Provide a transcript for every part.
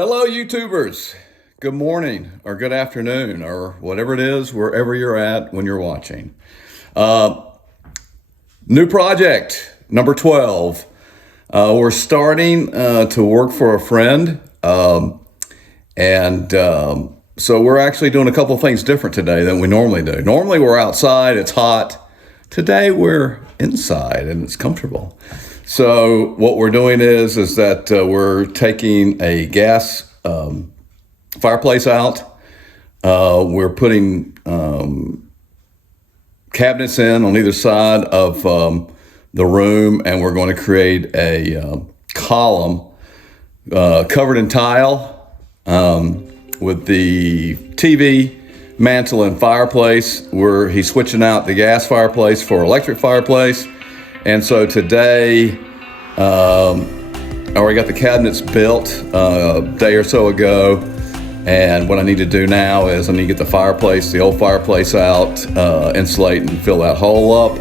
Hello, YouTubers. Good morning or good afternoon or whatever it is, wherever you're at when you're watching. Uh, New project, number 12. We're starting to work for a friend. So we're actually doing a couple of things different today than we normally do. Normally we're outside, it's hot. Today we're inside and it's comfortable. So what we're doing is that we're taking a gas fireplace out. We're putting cabinets in on either side of the room, and we're going to create a column covered in tile with the TV, mantle, and fireplace. Where he's switching out the gas fireplace for electric fireplace. And so today, I already got the cabinets built a day or so ago. And what I need to do now is I need to get the old fireplace out, insulate and fill that hole up.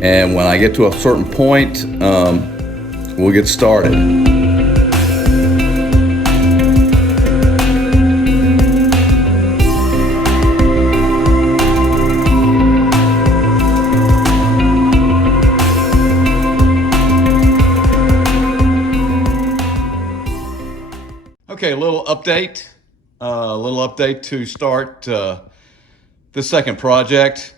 And when I get to a certain point, we'll get started. Okay, a little update to start this second project.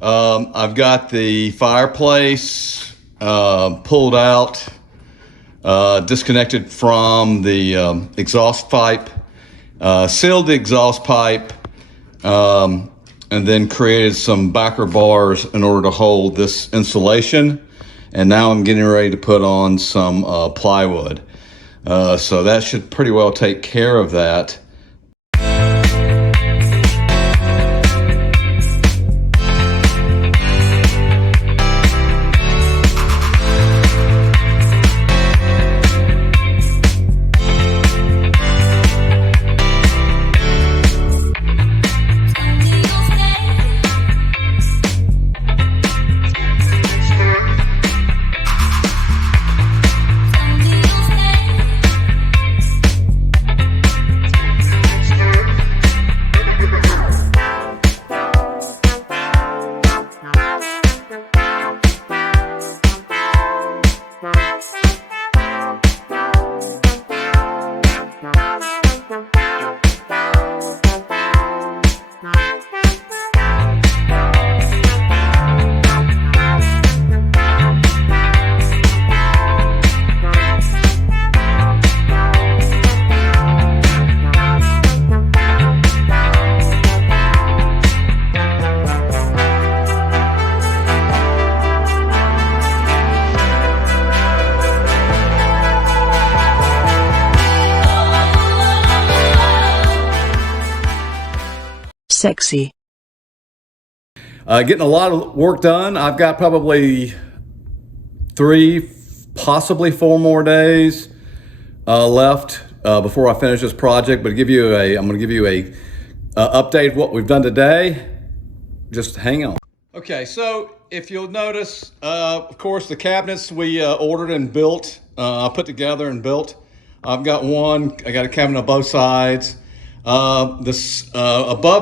I've got the fireplace pulled out, disconnected from the exhaust pipe, sealed the exhaust pipe, and then created some backer bars in order to hold this insulation. And now I'm getting ready to put on some plywood. So that should pretty well take care of that. Sexy. Getting a lot of work done. I've got probably 3, possibly 4 more days left before I finish this project. But I'm going to give you a update of what we've done today. Just hang on. Okay, so if you'll notice, of course, the cabinets we ordered and built, put together and built. I got a cabinet on both sides. Above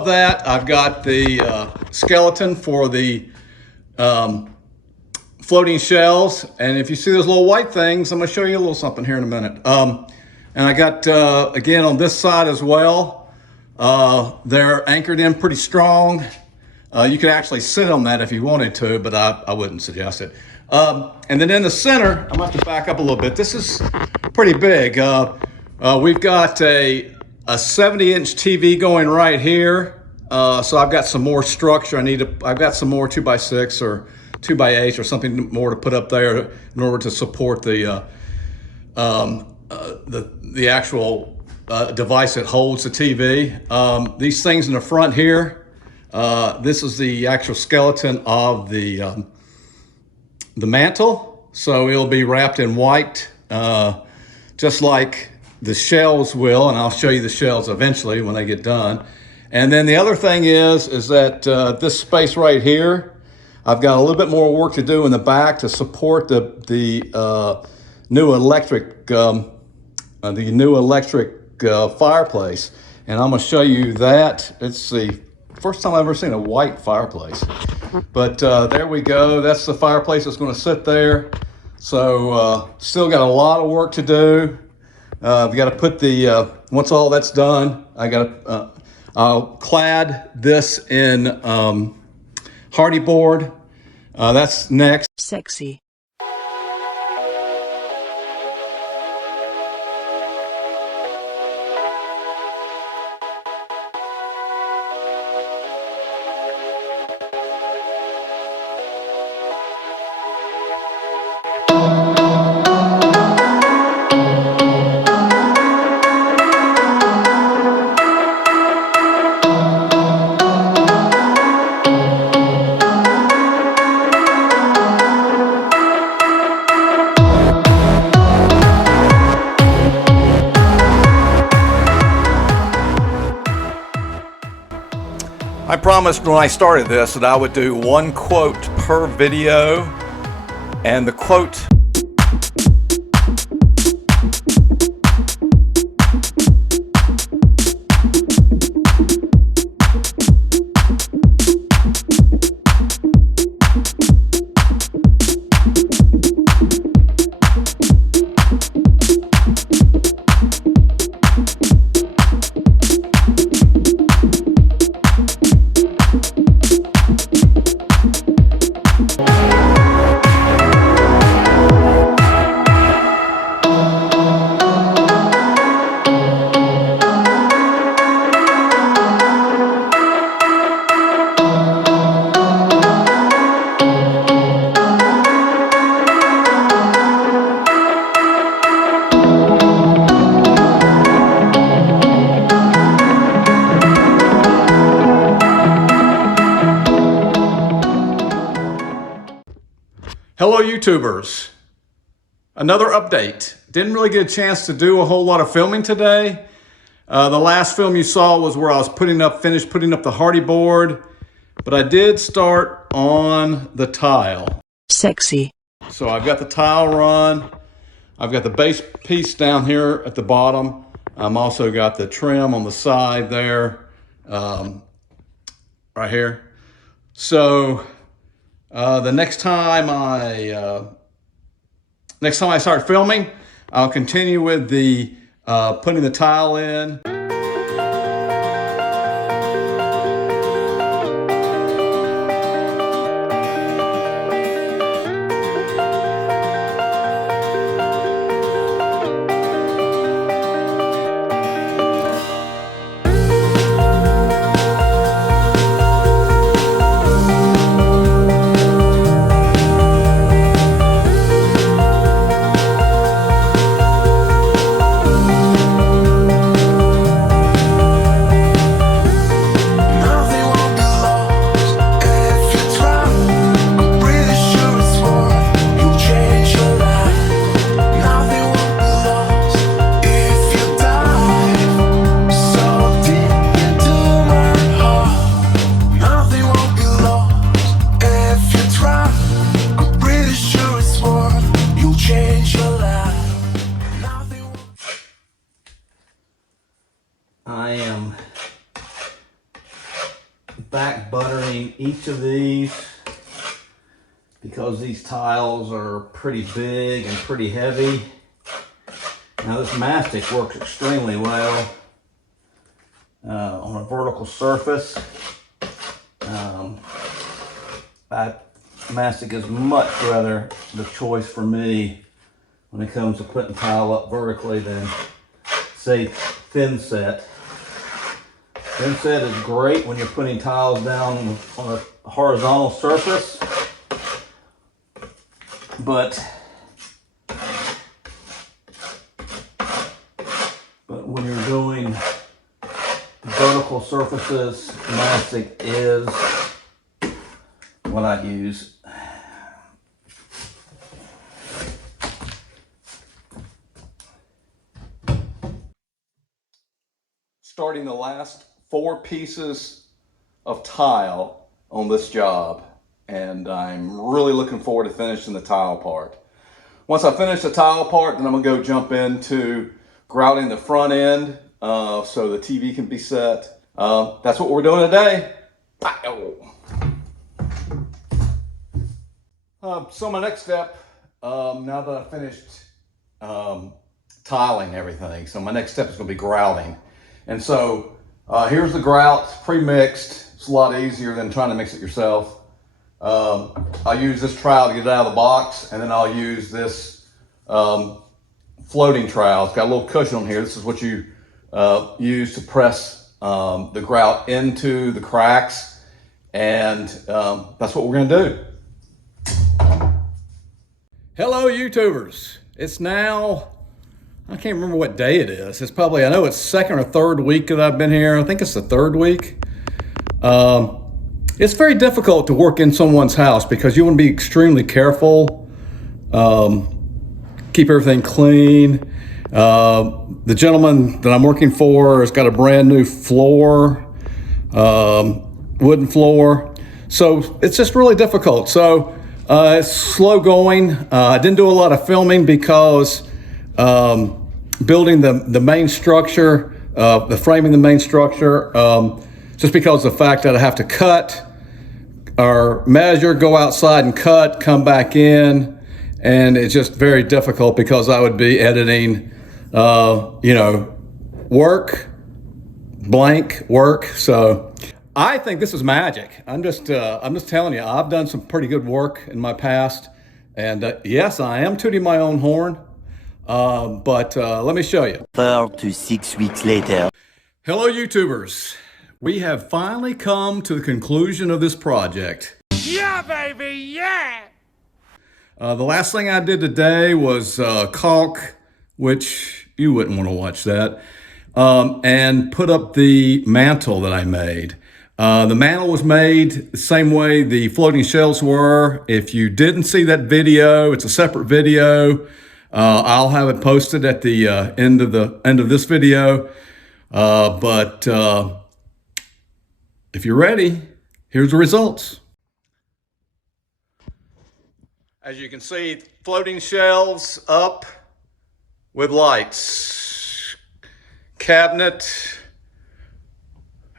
that, I've got the skeleton for the floating shelves. And if you see those little white things, I'm going to show you a little something here in a minute. And I got, again, on this side as well, they're anchored in pretty strong. You could actually sit on that if you wanted to, but I wouldn't suggest it. And then in the center, I'm going to have to back up a little bit. This is pretty big. We've got a 70-inch TV going right here. So I've got some more structure. I've got some more 2x6 or 2x8 or something more to put up there in order to support the actual device that holds the TV. These things in the front here, this is the actual skeleton of the mantle. So it'll be wrapped in white, just like the shells will, and I'll show you the shells eventually when they get done. And then the other thing is that this space right here, I've got a little bit more work to do in the back to support the new electric fireplace. And I'm gonna show you that. It's the first time I've ever seen a white fireplace. But there we go. That's the fireplace that's gonna sit there. So still got a lot of work to do. We got to put the, once all that's done, I'll clad this in hardy board. That's next. Sexy. I promised when I started this that I would do one quote per video, and the quote Hello YouTubers, another update. Didn't really get a chance to do a whole lot of filming today. The last film you saw was where I was finished putting up the hardy board, but I did start on the tile. Sexy. So I've got the tile run. I've got the base piece down here at the bottom. I'm also got the trim on the side there, right here. So the next time I start filming, I'll continue with the putting the tile in. I am back buttering each of these because these tiles are pretty big and pretty heavy. Now this mastic works extremely well on a vertical surface. Mastic is much rather the choice for me when it comes to putting tile up vertically than, say, thin set. Thin set is great when you're putting tiles down on a horizontal surface, but when you're doing vertical surfaces, mastic is what I use. Starting the last 4 pieces of tile on this job, and I'm really looking forward to finishing the tile part. Once I finish the tile part, then I'm gonna go jump into grouting the front end so the TV can be set. That's what we're doing today. So my next step, now that I've finished tiling everything, so my next step is going to be grouting. And so here's the grout pre-mixed. It's a lot easier than trying to mix it yourself. I'll use this trowel to get it out of the box, and then I'll use this floating trowel. It's got a little cushion on here. This is what you use to press the grout into the cracks, and that's what we're going to do. Hello, YouTubers. It's now, I can't remember what day it is. It's probably, I know it's second or third week that I've been here. I think it's the third week. It's very difficult to work in someone's house because you want to be extremely careful, keep everything clean. The gentleman that I'm working for has got a brand new floor, wooden floor. So it's just really difficult. So it's slow going. I didn't do a lot of filming because building the main structure, the framing the main structure, just because of the fact that I have to cut or measure, go outside and cut, come back in, and it's just very difficult because I would be editing, blank work. So I think this is magic. I'm just telling you, I've done some pretty good work in my past, and yes, I am tooting my own horn. But let me show you. 4 to 6 weeks later. Hello, YouTubers. We have finally come to the conclusion of this project. Yeah, baby, yeah! The last thing I did today was caulk, which you wouldn't want to watch that, and put up the mantle that I made. The mantle was made the same way the floating shelves were. If you didn't see that video, it's a separate video. I'll have it posted at the end of this video. But if you're ready, here's the results. As you can see, floating shelves up with lights, cabinet,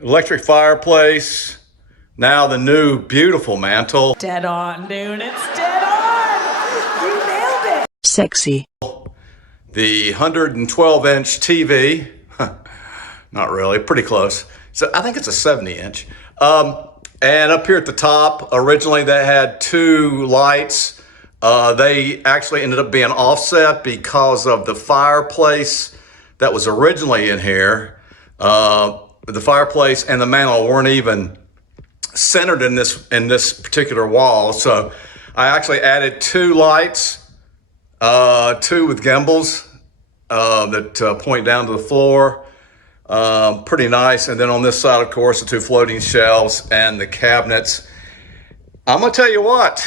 electric fireplace, now the new beautiful mantle. Dead on, dude, it's dead on! You nailed it! Sexy. The 112-inch TV, not really, pretty close. So I think it's a 70-inch. And up here at the top, originally they had two lights. They actually ended up being offset because of the fireplace that was originally in here. The fireplace and the mantle weren't even centered in this particular wall. So I actually added two lights, two with gimbals that point down to the floor. Pretty nice. And then on this side, of course, the two floating shelves and the cabinets. I'm gonna tell you what,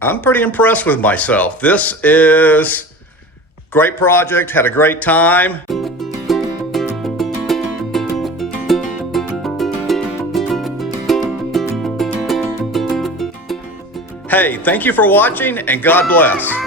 I'm pretty impressed with myself. This is a great project, had a great time. Hey, thank you for watching, and God bless.